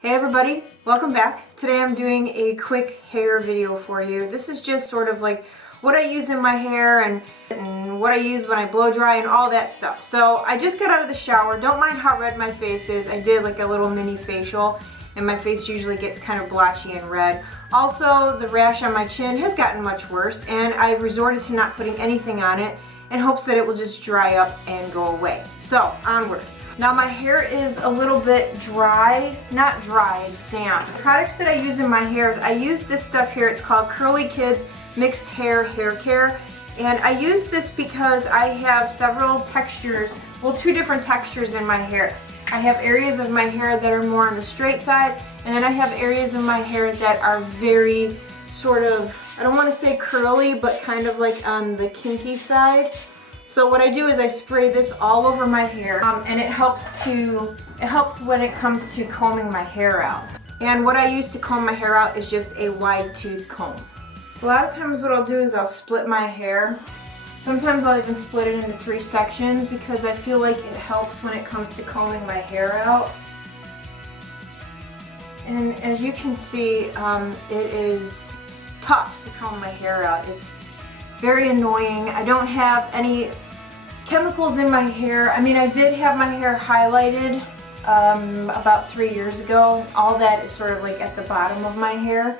Hey everybody, welcome back. Today I'm doing a quick hair video for you. This is just sort of like what I use in my hair and what I use when I blow dry and all that stuff. So I just got out of the shower. Don't mind how red my face is. I did like a little mini facial and my face usually gets kind of blotchy and red. Also, the rash on my chin has gotten much worse and I've resorted to not putting anything on it in hopes that it will just dry up and go away. So, onward. Now my hair is a little bit dry, not dry, it's damp. The products that I use in my hair is I use this stuff here. It's called PHILICIA'S Mixed Hair Care. And I use this because I have several textures, well, two different textures in my hair. I have areas of my hair that are more on the straight side, and then I have areas of my hair that are very sort of, I don't want to say curly, but kind of like on the kinky side. So what I do is I spray this all over my hair, and it helps when it comes to combing my hair out. And what I use to comb my hair out is just a wide tooth comb. A lot of times what I'll do is I'll split my hair. Sometimes I'll even split it into 3 sections because I feel like it helps when it comes to combing my hair out. And as you can see, it is tough to comb my hair out. It's very annoying. I don't have any chemicals in my hair. I mean, I did have my hair highlighted about 3 years ago. All that is sort of like at the bottom of my hair.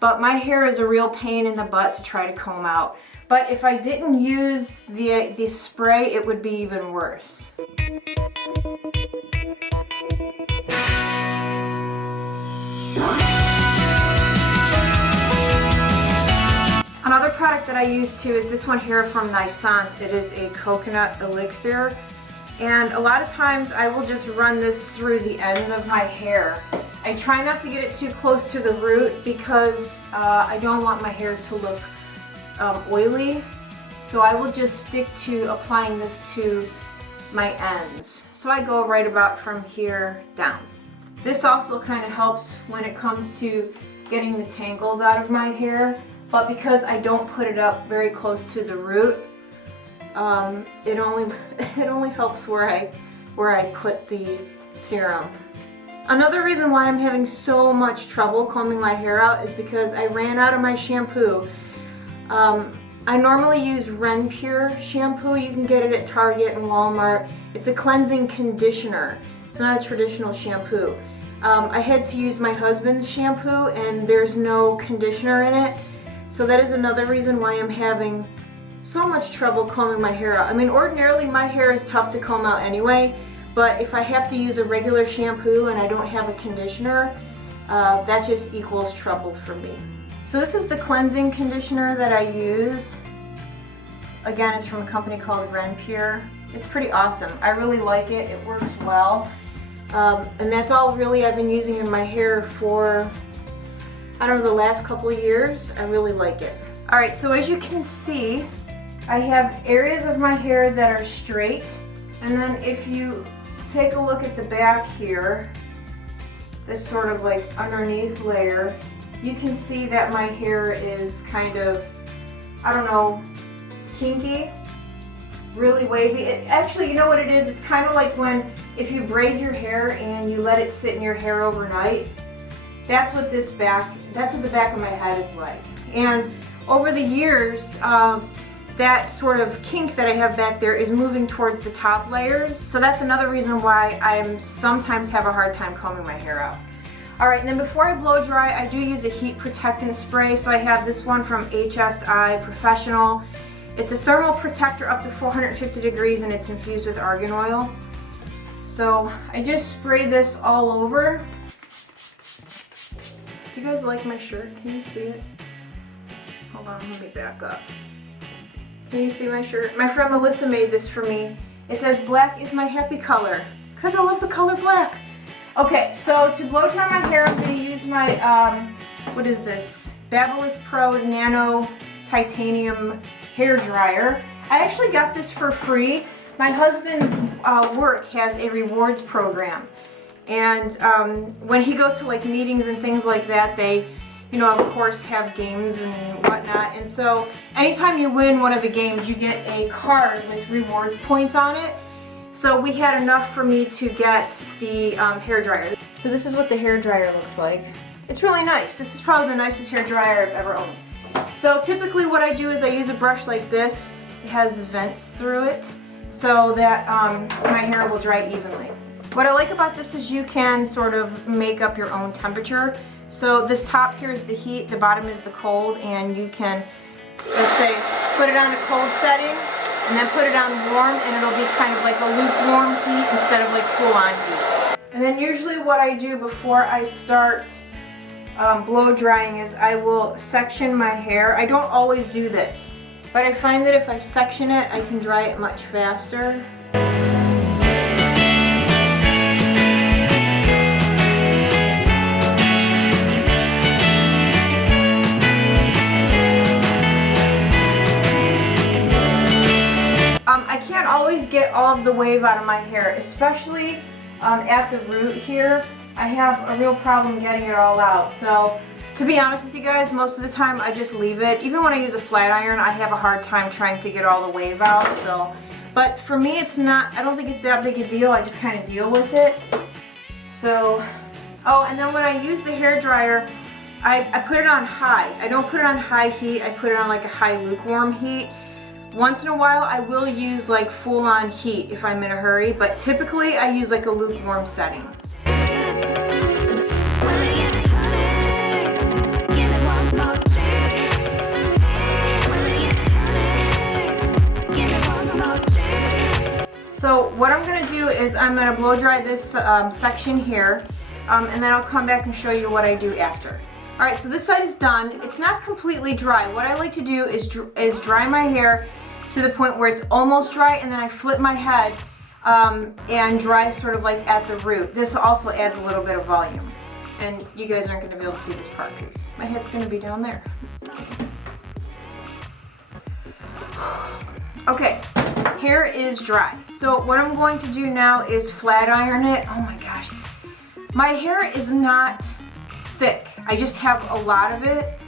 But my hair is a real pain in the butt to try to comb out. But if I didn't use the spray, it would be even worse. Another product that I use too is this one here from Nissan. It is a coconut elixir, and a lot of times I will just run this through the ends of my hair. I try not to get it too close to the root because I don't want my hair to look oily, so I will just stick to applying this to my ends. So I go right about from here down. This also kind of helps when it comes to getting the tangles out of my hair. But because I don't put it up very close to the root, it only helps where I put the serum. Another reason why I'm having so much trouble combing my hair out is because I ran out of my shampoo. I normally use Ren Pure shampoo. You can get it at Target and Walmart. It's a cleansing conditioner. It's not a traditional shampoo. I had to use my husband's shampoo and there's no conditioner in it. So that is another reason why I'm having so much trouble combing my hair out. I mean, ordinarily my hair is tough to comb out anyway, but if I have to use a regular shampoo and I don't have a conditioner, that just equals trouble for me. So this is the cleansing conditioner that I use. Again, it's from a company called Ren Pure. It's pretty awesome. I really like it. It works well. And that's all really I've been using in my hair for, I don't know, the last couple of years. I really like it. Alright, so as you can see, I have areas of my hair that are straight, and then if you take a look at the back here, this sort of like underneath layer, you can see that my hair is kind of, I don't know, kinky, really wavy. Actually, you know what it is? It's kind of like if you braid your hair and you let it sit in your hair overnight. That's what the back of my head is like. And over the years, that sort of kink that I have back there is moving towards the top layers. So that's another reason why I sometimes have a hard time combing my hair out. Alright, and then before I blow dry, I do use a heat protectant spray. So I have this one from HSI Professional. It's a thermal protector up to 450 degrees and it's infused with argan oil. So I just spray this all over. Do you guys like my shirt? Can you see it? Hold on, let me back up. Can you see my shirt? My friend Melissa made this for me. It says, "Black is my happy color," because I love the color black. Okay, so to blow dry my hair, I'm going to use my, what is this? Babyliss Pro Nano Titanium Hair Dryer. I actually got this for free. My husband's work has a rewards program. And when he goes to like meetings and things like that, they, you know, of course have games and whatnot. And so anytime you win one of the games, you get a card with rewards points on it. So we had enough for me to get the hair dryer. So this is what the hair dryer looks like. It's really nice. This is probably the nicest hair dryer I've ever owned. So typically what I do is I use a brush like this. It has vents through it so that my hair will dry evenly. What I like about this is you can sort of make up your own temperature. So this top here is the heat, the bottom is the cold, and you can, let's say, put it on a cold setting and then put it on warm, and it'll be kind of like a lukewarm heat instead of like full-on heat. And then usually what I do before I start blow drying is I will section my hair. I don't always do this, but I find that if I section it, I can dry it much faster. I can't always get all of the wave out of my hair, especially at the root here. I have a real problem getting it all out. So to be honest with you guys, most of the time I just leave it. Even when I use a flat iron, I have a hard time trying to get all the wave out. So, but for me it's not, I don't think it's that big a deal. I just kind of deal with it. So, oh, and then when I use the hair dryer, I put it on high. I don't put it on high heat, I put it on like a high lukewarm heat. Once in a while I will use like full-on heat if I'm in a hurry, but typically I use like a lukewarm setting. So what I'm going to do is I'm going to blow dry this section here, and then I'll come back and show you what I do after. Alright, so this side is done. It's not completely dry. What I like to do is dry my hair to the point where it's almost dry, and then I flip my head and dry sort of like at the root. This also adds a little bit of volume. And you guys aren't going to be able to see this part because my head's going to be down there. Okay, hair is dry. So what I'm going to do now is flat iron it. Oh my gosh. My hair is not thick. I just have a lot of it.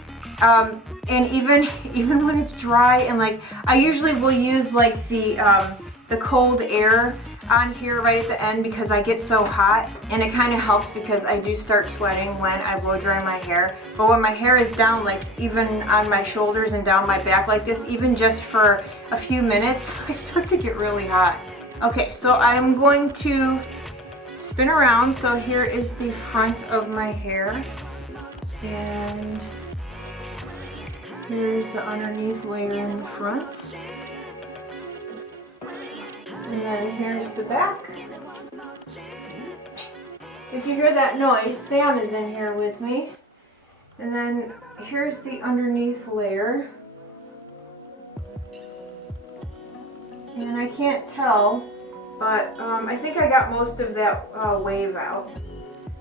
And even when it's dry, and like I usually will use like the cold air on here right at the end because I get so hot, and it kind of helps because I do start sweating when I blow dry my hair. But when my hair is down, like even on my shoulders and down my back like this, even just for a few minutes, I start to get really hot. Okay, so I'm going to spin around. So here is the front of my hair, and here's the underneath layer in the front. And then here's the back. If you hear that noise, Sam is in here with me. And then here's the underneath layer. And I can't tell, but I think I got most of that wave out.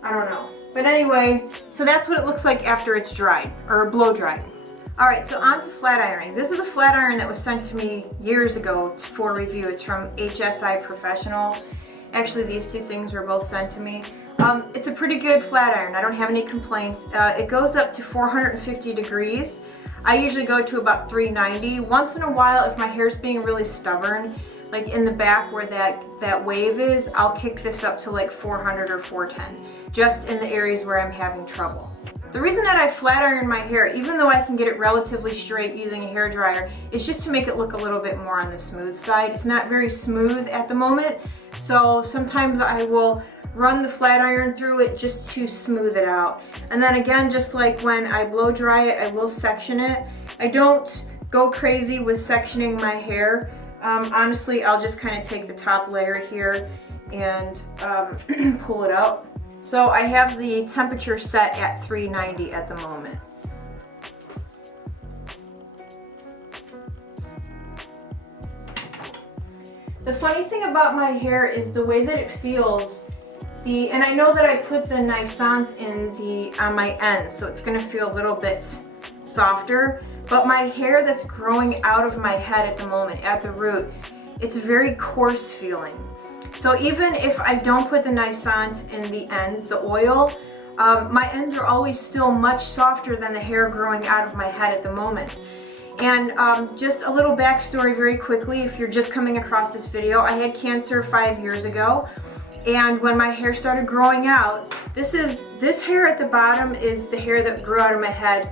I don't know. But anyway, so that's what it looks like after it's dried, or blow dried. Alright, so on to flat ironing. This is a flat iron that was sent to me years ago for review. It's from HSI Professional. Actually, these two things were both sent to me. It's a pretty good flat iron. I don't have any complaints. It goes up to 450 degrees. I usually go to about 390. Once in a while, if my hair's being really stubborn, like in the back where that wave is, I'll kick this up to like 400 or 410, just in the areas where I'm having trouble. The reason that I flat iron my hair, even though I can get it relatively straight using a hair dryer, is just to make it look a little bit more on the smooth side. It's not very smooth at the moment, so sometimes I will run the flat iron through it just to smooth it out. And then again, just like when I blow dry it, I will section it. I don't go crazy with sectioning my hair. Honestly, I'll just kind of take the top layer here and pull it out. So I have the temperature set at 390 at the moment. The funny thing about my hair is the way that it feels. And I know that I put the Niçance on my ends, so it's going to feel a little bit softer. But my hair that's growing out of my head at the moment, at the root, it's very coarse feeling. So even if I don't put the Niçance in the ends, the oil, my ends are always still much softer than the hair growing out of my head at the moment. And just a little backstory very quickly, if you're just coming across this video, I had cancer 5 years ago. And when my hair started growing out, this hair at the bottom is the hair that grew out of my head,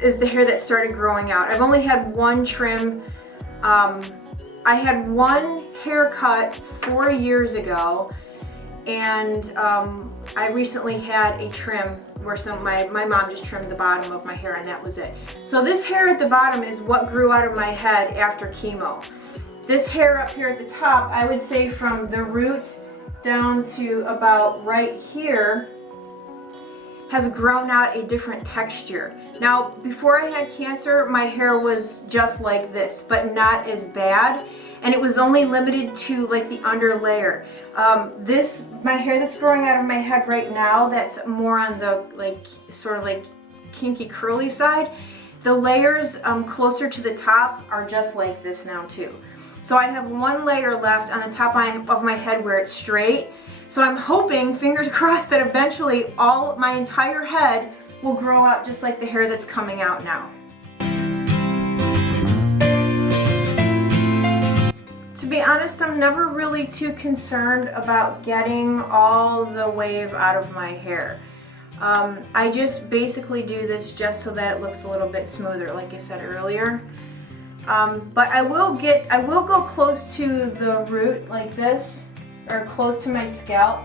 is the hair that started growing out. I've only had one trim. I had one haircut 4 years ago, and I recently had a trim where my mom just trimmed the bottom of my hair, and that was it. So this hair at the bottom is what grew out of my head after chemo. This hair up here at the top, I would say from the root down to about right here, has grown out a different texture. Now, before I had cancer, my hair was just like this, but not as bad. And it was only limited to like the under layer. My hair that's growing out of my head right now, that's more on the sort of like kinky curly side. The layers closer to the top are just like this now too. So I have one layer left on the top of my head where it's straight. So I'm hoping, fingers crossed, that eventually my entire head will grow out just like the hair that's coming out now. To be honest, I'm never really too concerned about getting all the wave out of my hair. I just basically do this just so that it looks a little bit smoother, like I said earlier. But I will go close to the root like this, or close to my scalp,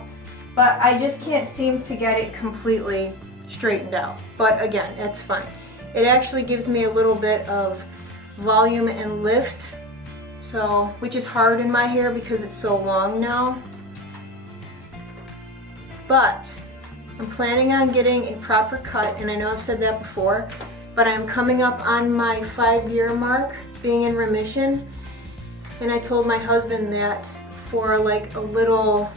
but I just can't seem to get it completely straightened out. But again, that's fine. It actually gives me a little bit of volume and lift, which is hard in my hair because it's so long now. But I'm planning on getting a proper cut, and I know I've said that before, but I'm coming up on my 5-year mark being in remission, and I told my husband that for like a little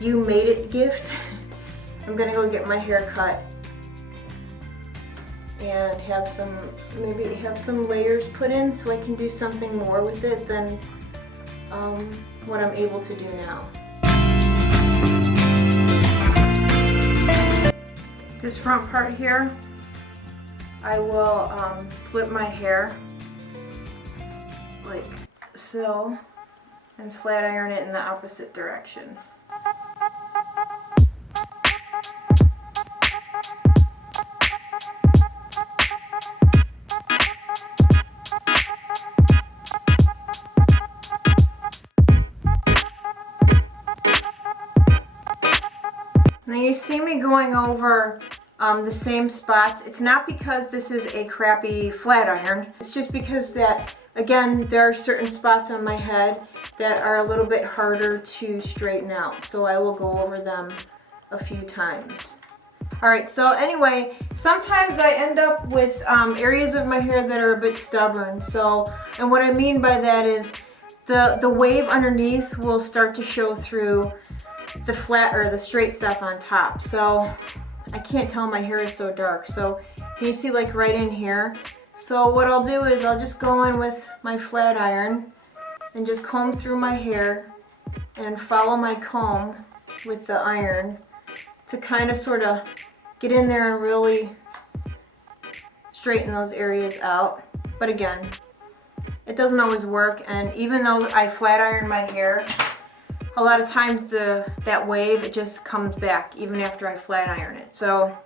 "you made it" gift, I'm gonna go get my hair cut and maybe have some layers put in so I can do something more with it than what I'm able to do now. This front part here, I will flip my hair like so and flat iron it in the opposite direction. Now you see me going over the same spots. It's not because this is a crappy flat iron. It's just because that, again, there are certain spots on my head that are a little bit harder to straighten out. So I will go over them a few times. Alright, so anyway, sometimes I end up with areas of my hair that are a bit stubborn. And what I mean by that is the wave underneath will start to show through the flat or the straight stuff on top. So I can't tell, my hair is so dark. So can you see like right in here? So what I'll do is I'll just go in with my flat iron and just comb through my hair and follow my comb with the iron to kind of sort of get in there and really straighten those areas out. But again, it doesn't always work, and even though I flat iron my hair, a lot of times that wave, it just comes back even after I flat iron it. So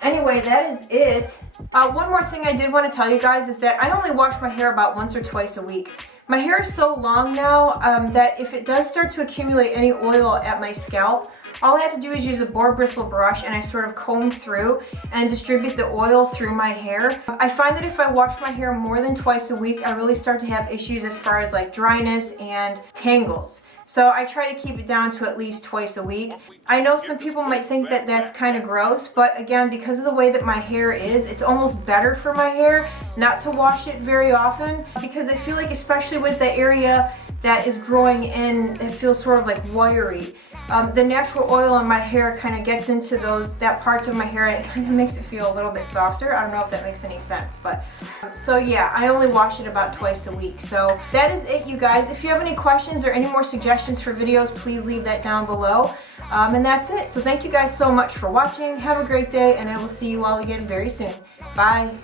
anyway, that is it. One more thing I did want to tell you guys is that I only wash my hair about once or twice a week. My hair is so long now that if it does start to accumulate any oil at my scalp, all I have to do is use a boar bristle brush and I sort of comb through and distribute the oil through my hair. I find that if I wash my hair more than twice a week, I really start to have issues as far as like dryness and tangles. So I try to keep it down to at least twice a week. I know some people might think that that's kind of gross, but again, because of the way that my hair is, it's almost better for my hair not to wash it very often, because I feel like, especially with the area that is growing in, it feels sort of like wiry. The natural oil in my hair kind of gets into that parts of my hair, and it kind of makes it feel a little bit softer. I don't know if that makes any sense, but so yeah, I only wash it about twice a week. So that is it, you guys. If you have any questions or any more suggestions for videos, please leave that down below. And that's it. So thank you guys so much for watching. Have a great day, and I will see you all again very soon. Bye.